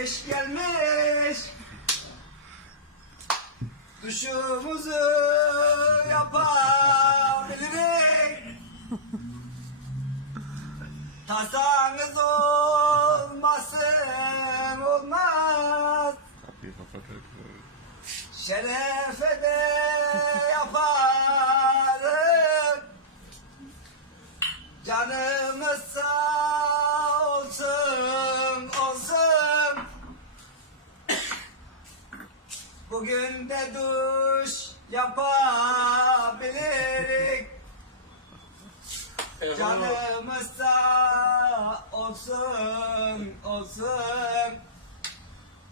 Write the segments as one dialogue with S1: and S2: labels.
S1: gelmiş gelmiş. Duşumuzu yapabiliriz Tasanız olmasın olmaz. Şerefe de yaparım. Canımız sağ Bugün de duş yapabiliriz Canımız sağ olsun olsun.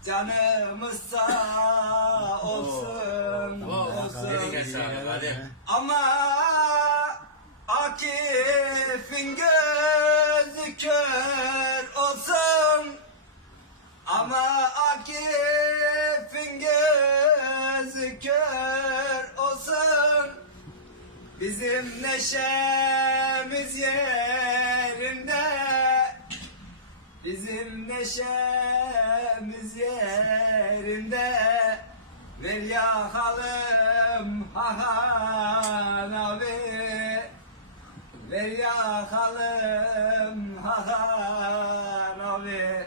S1: Canımız sağ olsun olsun. Ama Akif'in gözü Bizim neşemiz yerinde. Bizim neşemiz yerinde. Ver yakalım Hakan abi? Ver yakalım Hakan abi?